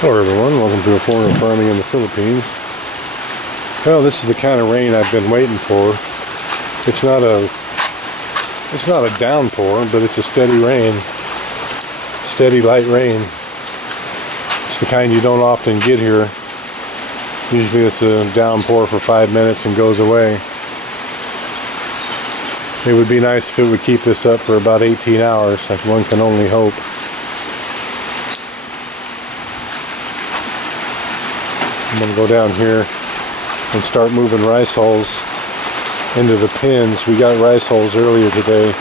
Hello everyone, welcome to A Form of Farming in the Philippines. Well, this is the kind of rain I've been waiting for. It's not a downpour, but it's a steady rain. Steady light rain. It's the kind you don't often get here. Usually it's a downpour for 5 minutes and goes away. It would be nice if it would keep this up for about 18 hours, like one can only hope. I'm going to go down here and start moving rice hulls into the pins. We got rice hulls earlier today.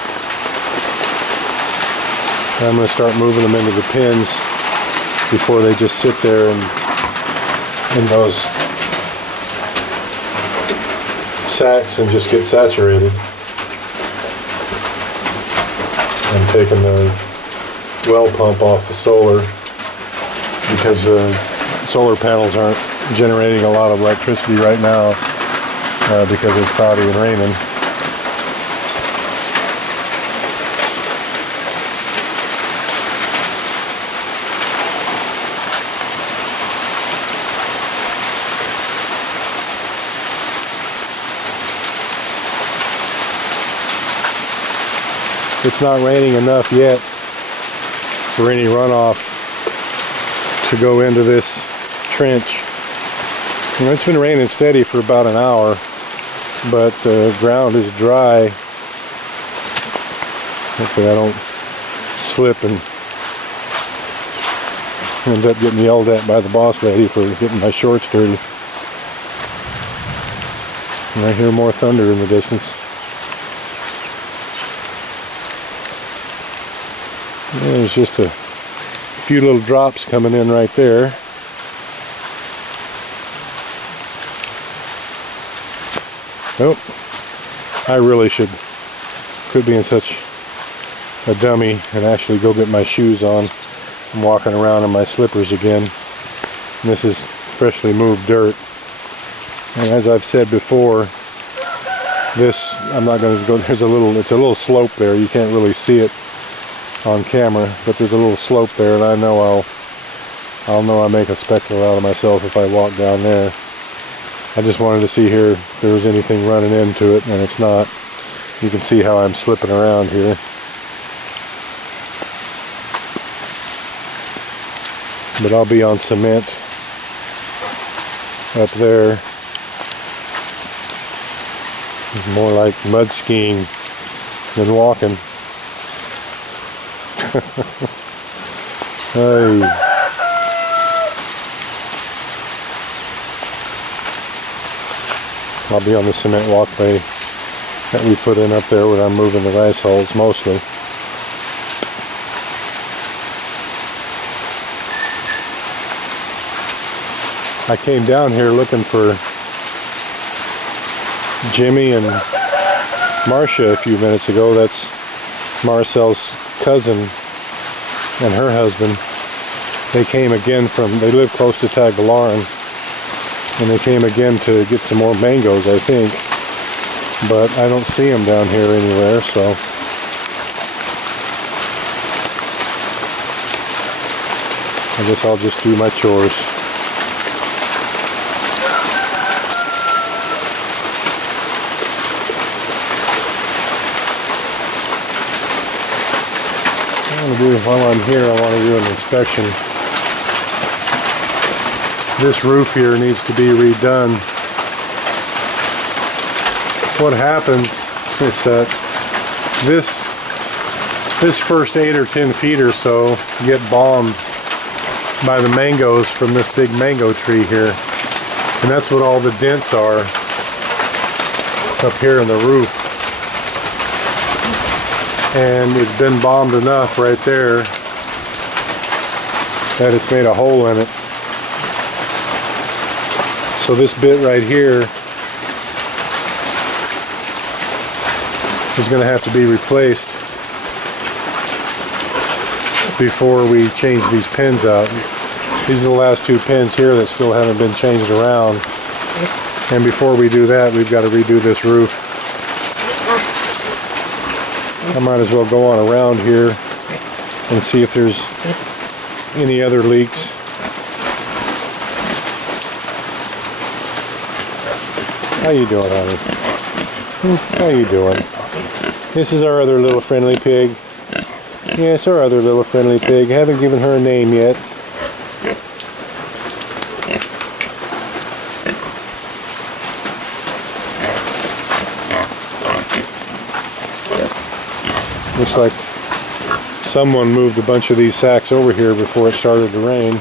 I'm going to start moving them into the pins before they just sit there and in those sacks and just get saturated. I'm taking the well pump off the solar because the solar panels aren't generating a lot of electricity right now because it's cloudy and raining. It's not raining enough yet for any runoff to go into this trench. You know, it's been raining steady for about an hour, but the ground is dry. Hopefully I don't slip and end up getting yelled at by the boss lady for getting my shorts dirty. And I hear more thunder in the distance. There's just a few little drops coming in right there. Oh, I really should quit being such a dummy and actually go get my shoes on. I'm walking around in my slippers again. And this is freshly moved dirt. And as I've said before, this, I'm not going to go, it's a little slope there. You can't really see it on camera, but there's a little slope there, and I know I'll make a spectacle out of myself if I walk down there. I just wanted to see here if there was anything running into it, and it's not. You can see how I'm slipping around here. But I'll be on cement up there. It's more like mud skiing than walking. Hey. I'll be on the cement walkway that we put in up there where I'm moving the rice hulls mostly. I came down here looking for Jimmy and Marcia a few minutes ago. That's Marcel's cousin and her husband. They came again they live close to Tagbilaran, and they came again to get some more mangoes, I think, but I don't see them down here anywhere, so I guess I'll just do my chores. While I'm here, I want to do an inspection. This roof here needs to be redone. What happens is that this first 8 or 10 feet or so get bombed by the mangoes from this big mango tree here. And that's what all the dents are up here in the roof. And it's been bombed enough right there that it's made a hole in it. So this bit right here is going to have to be replaced before we change these pins out. These are the last 2 pins here that still haven't been changed around. And before we do that, we've got to redo this roof. I might as well go on around here and see if there's any other leaks. How you doing, honey? How you doing? This is our other little friendly pig. Yes, our other little friendly pig. Haven't given her a name yet. Looks like someone moved a bunch of these sacks over here before it started to rain.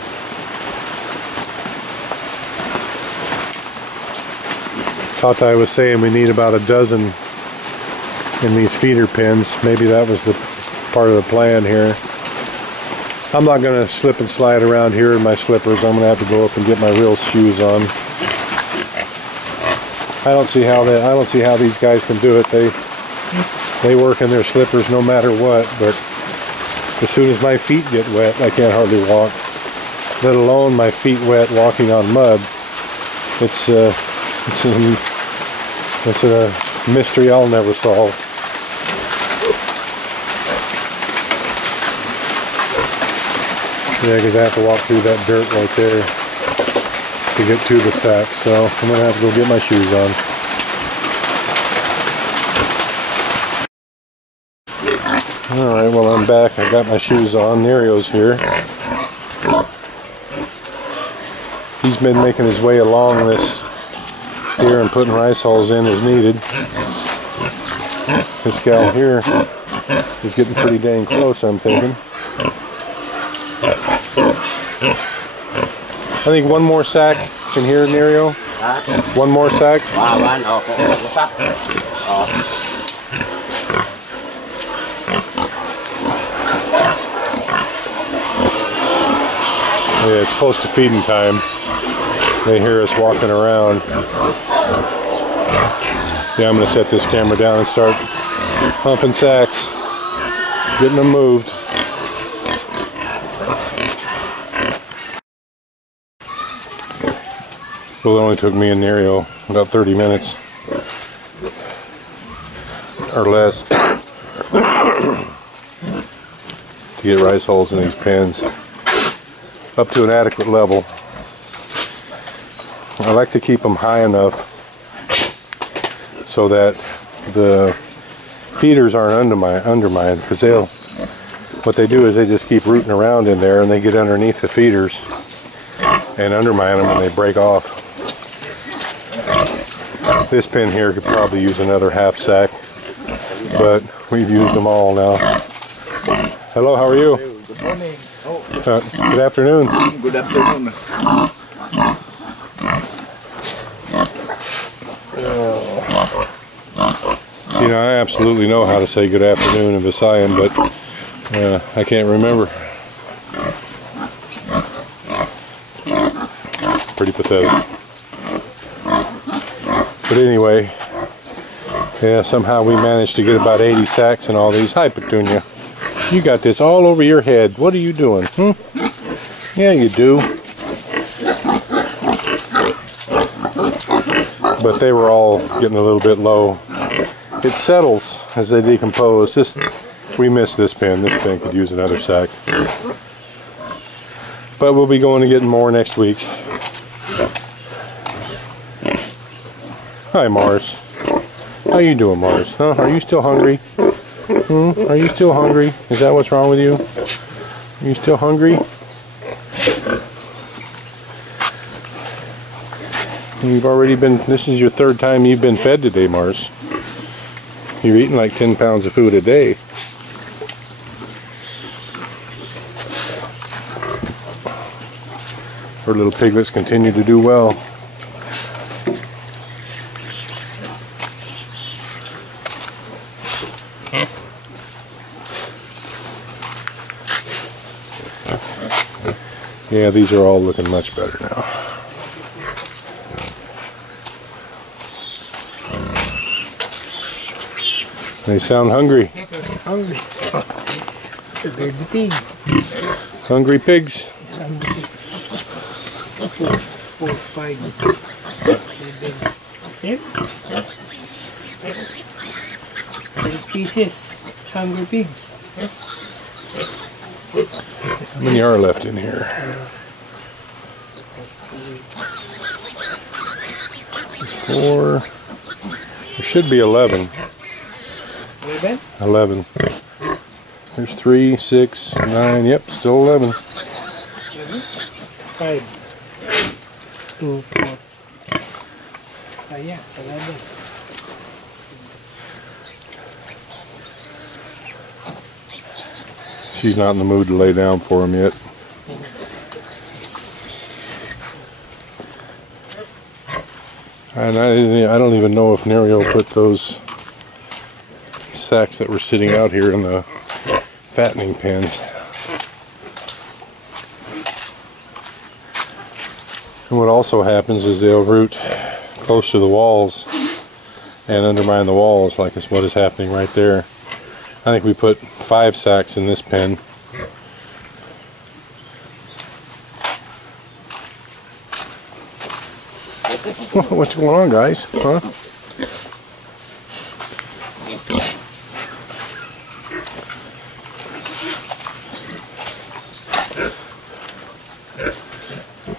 Tata was saying we need about a dozen in these feeder pens. Maybe that was the part of the plan here. I'm not going to slip and slide around here in my slippers. I'm going to have to go up and get my real shoes on. I don't see how these guys can do it. They work in their slippers no matter what, but as soon as my feet get wet, I can't hardly walk, let alone my feet wet walking on mud. It's a mystery I'll never solve. Yeah, because I have to walk through that dirt right there to get to the sack, so I'm going to have to go get my shoes on. Alright, well I'm back. I got my shoes on. Nerio's here. He's been making his way along this here and putting rice hulls in as needed. This gal here is getting pretty dang close, I'm thinking. I think one more sack in here, Nerio. One more sack. Yeah, it's close to feeding time. They hear us walking around. Yeah, I'm going to set this camera down and start pumping sacks, getting them moved. Well, it only took me and Nerio about 30 minutes or less to get rice hulls in these pens up to an adequate level. I like to keep them high enough so that the feeders aren't undermined, because what they do is they just keep rooting around in there and they get underneath the feeders and undermine them and they break off. This pen here could probably use another half sack, but we've used them all now. Hello, how are you? Good morning. Good afternoon. Good afternoon. You know, I absolutely know how to say good afternoon in Visayan, but I can't remember. Pretty pathetic. But anyway, yeah, somehow we managed to get about 80 sacks in all these. Hi, Petunia. You got this all over your head. What are you doing? Yeah, you do. But they were all getting a little bit low. It settles as they decompose. We missed this pen. This pen could use another sack. But we'll be going to getting more next week. Hi, Mars. How you doing, Mars? Huh? Are you still hungry? Are you still hungry? Is that what's wrong with you? Are you still hungry? You've already been, this is your third time you've been fed today, Mars. You're eating like 10 pounds of food a day. Our little piglets continue to do well. Yeah, these are all looking much better now. They sound hungry. Hungry. They're the pigs. Hungry pigs. 4, 5. There. 8 pieces. Hungry pigs. How many are left in here? 4. There should be 11. 11. There's 3, 6, 9. Yep, still 11. 5, 2, 4. Yeah, 11. She's not in the mood to lay down for him yet. And I don't even know if Nerio put those sacks that were sitting out here in the fattening pens. And what also happens is they'll root close to the walls and undermine the walls, like is what is happening right there. I think we put 5 sacks in this pen. What's going on, guys? Huh?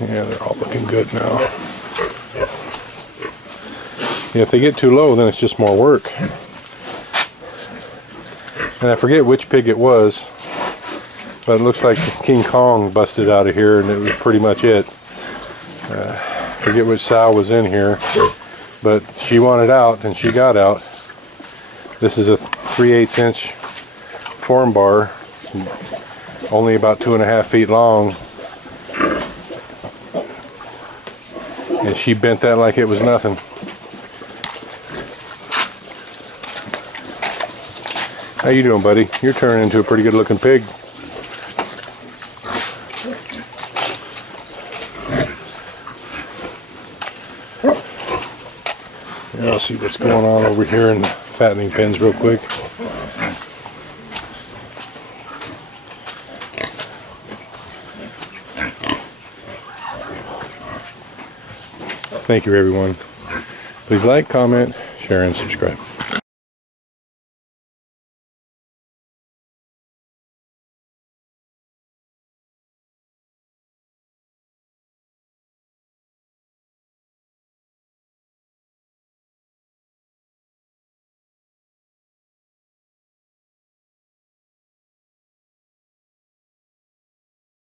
Yeah, they're all looking good now. Yeah, if they get too low, then it's just more work. And I forget which pig it was, but it looks like King Kong busted out of here, and it was pretty much it. Forget which sow was in here, but she wanted out, and she got out. This is a 3/8 inch form bar, only about 2.5 feet long, and she bent that like it was nothing. How you doing, buddy? You're turning into a pretty good looking pig. Yeah, I'll see what's going on over here in the fattening pens real quick. Thank you, everyone. Please like, comment, share, and subscribe.